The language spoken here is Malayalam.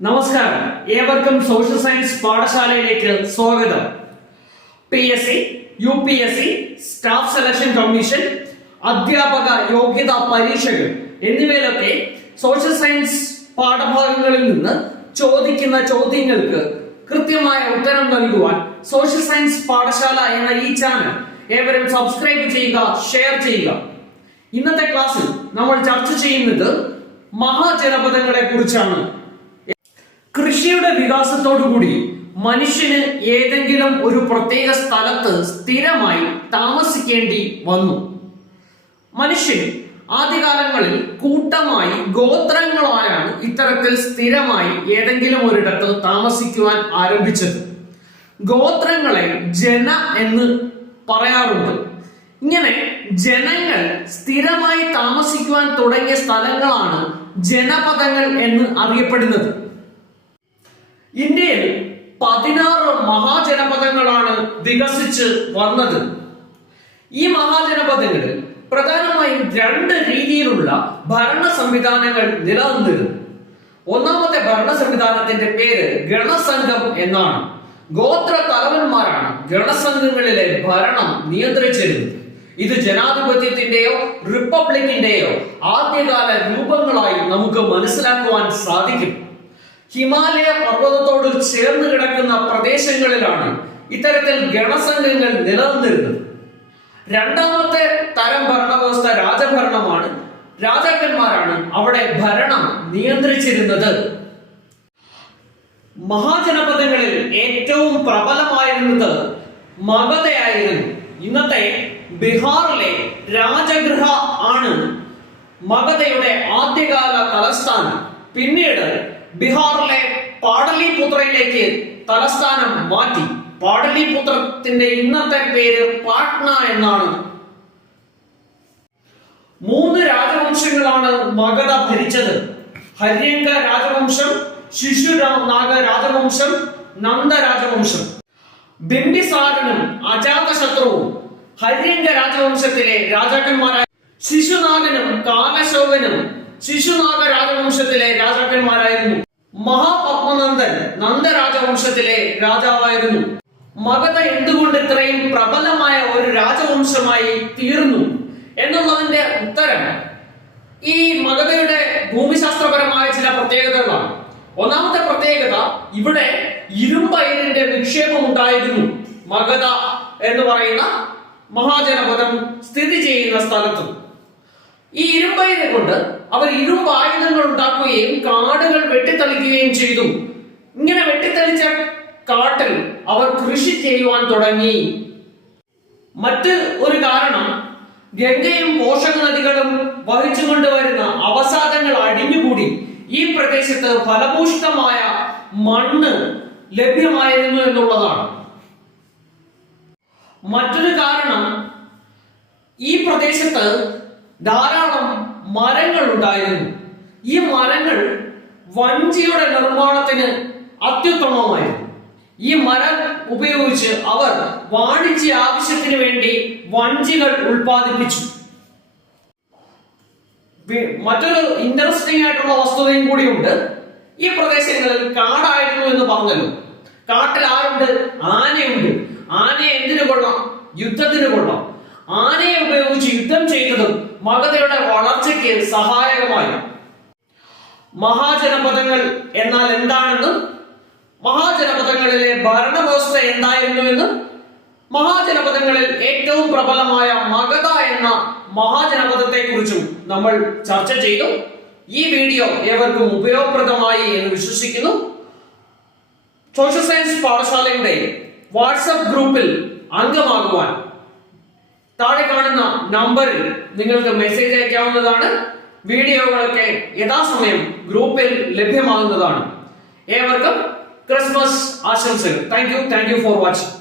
നമസ്കാരം, ഏവർക്കും സോഷ്യൽ സയൻസ് പാഠശാലയിലേക്ക് സ്വാഗതം. PSC, UPSC, staff selection commission, അധ്യാപക യോഗ്യതാ പരീക്ഷകൾ എന്നിവയിലൊക്കെ സോഷ്യൽ സയൻസ് പാഠഭാഗങ്ങളിൽ നിന്ന് ചോദിക്കുന്ന ചോദ്യങ്ങൾക്ക് കൃത്യമായ ഉത്തരം നൽകുവാൻ സോഷ്യൽ സയൻസ് പാഠശാല എന്ന ഈ ചാനൽ ഏവരും സബ്സ്ക്രൈബ് ചെയ്യുക, ഷെയർ ചെയ്യുക. ഇന്നത്തെ ക്ലാസ്സിൽ നമ്മൾ ചർച്ച ചെയ്യുന്നത് മഹാജനപദങ്ങളെ കുറിച്ചാണ്. കൃഷിയുടെ വികാസത്തോടുകൂടി മനുഷ്യന് ഏതെങ്കിലും ഒരു പ്രത്യേക സ്ഥലത്ത് സ്ഥിരമായി താമസിക്കേണ്ടി വന്നു. മനുഷ്യൻ ആദ്യകാലങ്ങളിൽ കൂട്ടമായി ഗോത്രങ്ങളായാണ് ഇത്തരത്തിൽ സ്ഥിരമായി ഏതെങ്കിലും ഒരിടത്ത് താമസിക്കുവാൻ ആരംഭിച്ചത്. ഗോത്രങ്ങളെ ജന എന്ന് പറയാറുണ്ട്. ഇങ്ങനെ ജനങ്ങൾ സ്ഥിരമായി താമസിക്കുവാൻ തുടങ്ങിയ സ്ഥലങ്ങളാണ് ജനപദങ്ങൾ എന്ന് അറിയപ്പെടുന്നത്. ഇന്ത്യയിൽ 16 മഹാജനപദങ്ങളാണ് വികസിച്ച് വന്നത്. ഈ മഹാജനപദങ്ങളിൽ പ്രധാനമായും 2 രീതിയിലുള്ള ഭരണ സംവിധാനങ്ങൾ നിലനിന്നിരുന്നു. ഒന്നാമത്തെ ഭരണ സംവിധാനത്തിന്റെ പേര് ഗണസംഘം എന്നാണ്. ഗോത്ര തലവന്മാരാണ് ഗണസംഘങ്ങളിലെ ഭരണം നിയന്ത്രിച്ചിരുന്നത്. ഇത് ജനാധിപത്യത്തിന്റെയോ റിപ്പബ്ലിക്കിന്റെയോ ആദ്യകാല രൂപങ്ങളായി നമുക്ക് മനസ്സിലാക്കുവാൻ സാധിക്കും. ഹിമാലയ പർവ്വതത്തോട് ചേർന്ന് കിടക്കുന്ന പ്രദേശങ്ങളിലാണ് ഇത്തരത്തിൽ ഗണസംഘങ്ങൾ നിലനിന്നിരുന്നത്. രണ്ടാമത്തെ തരം ഭരണവ്യവസ്ഥ രാജഭരണമാണ്. രാജാക്കന്മാരാണ് അവിടെ ഭരണം നിയന്ത്രിച്ചിരുന്നത്. മഹാജനപദങ്ങളിൽ ഏറ്റവും പ്രബലമായിരുന്നത് മഗധയായിരുന്നു. ഇന്നത്തെ ബീഹാറിലെ രാജഗൃഹ ആണ് മഗധയുടെ ആദ്യകാല തലസ്ഥാനം. പിന്നീട് ബീഹാറിലെ പാടലിപുത്രയിലേക്ക് തലസ്ഥാനം മാറ്റി. പാടലിപുത്രത്തിന്റെ ഇന്നത്തെ പേര് പാട്ന എന്നാണ്. 3 രാജവംശങ്ങളാണ് മഗധ ഭരിച്ചത്. ഹര്യങ്ക രാജവംശം, ശിശുനാഗ രാജവംശം, നന്ദ രാജവംശം. ബിംബിസാരനും അജാതശത്രുവും ഹര്യങ്ക രാജവംശത്തിലെ രാജാക്കന്മാരായ ശിശുനാഗനും കാലശോകനും ശിശുനാഗ രാജവംശത്തിലെ രാജാക്കന്മാരായിരുന്നു. മഹാപത്മനന്ദൻ നന്ദ രാജവംശത്തിലെ രാജാവായിരുന്നു. മഗധ എന്തുകൊണ്ട് ഇത്രയും പ്രബലമായ ഒരു രാജവംശമായി തീർന്നു എന്നുള്ളതിന്റെ ഉത്തരം ഈ മഗധയുടെ ഭൂമിശാസ്ത്രപരമായ ചില പ്രത്യേകതകളാണ്. ഒന്നാമത്തെ പ്രത്യേകത, ഇവിടെ ഇരുമ്പയിരിന്റെ നിക്ഷേപം ഉണ്ടായിരുന്നു. മഗധ എന്ന് പറയുന്ന മഹാജനപദം സ്ഥിതി ചെയ്യുന്ന സ്ഥലത്ത് ഈ ഇരുമ്പയിനെ കൊണ്ട് അവർ ഇരുമ്പായുധങ്ങൾ ഉണ്ടാക്കുകയും കാടുകൾ വെട്ടിത്തെളിക്കുകയും ചെയ്തു. ഇങ്ങനെ വെട്ടിത്തെളിച്ച കാട്ടിൽ അവർ കൃഷി ചെയ്യുവാൻ തുടങ്ങി. മറ്റ് ഒരു കാരണം, ഗംഗയും പോഷക നദികളും വഹിച്ചുകൊണ്ടുവരുന്ന അവസാദങ്ങൾ അടിഞ്ഞുകൂടി ഈ പ്രദേശത്ത് ഫലഭൂഷ്ടമായ മണ്ണ് ലഭ്യമായിരുന്നു എന്നുള്ളതാണ്. മറ്റൊരു കാരണം, ഈ പ്രദേശത്ത് ധാരാളം മരങ്ങൾ ഉണ്ടായിരുന്നു. ഈ മരങ്ങൾ വഞ്ചിയുടെ നിർമ്മാണത്തിന് അത്യുത്തമമായിരുന്നു. ഈ മരം ഉപയോഗിച്ച് അവർ വാണിജ്യ ആവശ്യത്തിന് വേണ്ടി വഞ്ചികൾ ഉൽപ്പാദിപ്പിച്ചു. മറ്റൊരു ഇൻട്രസ്റ്റിംഗ് ആയിട്ടുള്ള വസ്തുതയും കൂടിയുണ്ട്. ഈ പ്രദേശങ്ങളിൽ കാടായിരുന്നു എന്ന് പറഞ്ഞല്ലോ. കാട്ടിൽ ആരുണ്ട്? ആനയുണ്ട്. ആനയെ എന്തിനു കൊള്ളാം? യുദ്ധത്തിന് കൊള്ളാം. ആനയെ ഉപയോഗിച്ച് യുദ്ധം ചെയ്തതും മഗധയുടെ വളർച്ചയ്ക്ക് സഹായകമായി. മഹാജനപദങ്ങൾ എന്നാൽ എന്താണെന്നും മഹാജനപദങ്ങളിലെ ഭരണവ്യവസ്ഥ എന്തായിരുന്നുവെന്നും മഹാജനപദങ്ങളിൽ ഏറ്റവും പ്രബലമായ മഗധ എന്ന മഹാജനപദത്തെ കുറിച്ചും നമ്മൾ ചർച്ച ചെയ്തു. ഈ വീഡിയോ ഏവർക്കും ഉപയോഗപ്രദമായി എന്ന് വിശ്വസിക്കുന്നു. സോഷ്യൽ സയൻസ് പാഠശാലയുടെ വാട്സ്ആപ്പ് ഗ്രൂപ്പിൽ അംഗമാകുവാൻ താഴെ കാണുന്ന നമ്പറിൽ നിങ്ങൾക്ക് മെസ്സേജ് അയക്കാവുന്നതാണ്. വീഡിയോകളൊക്കെ യഥാസമയം ഗ്രൂപ്പിൽ ലഭ്യമാകുന്നതാണ്. ഏവർക്കും ക്രിസ്മസ് ആശംസകൾ. Thank you for watching.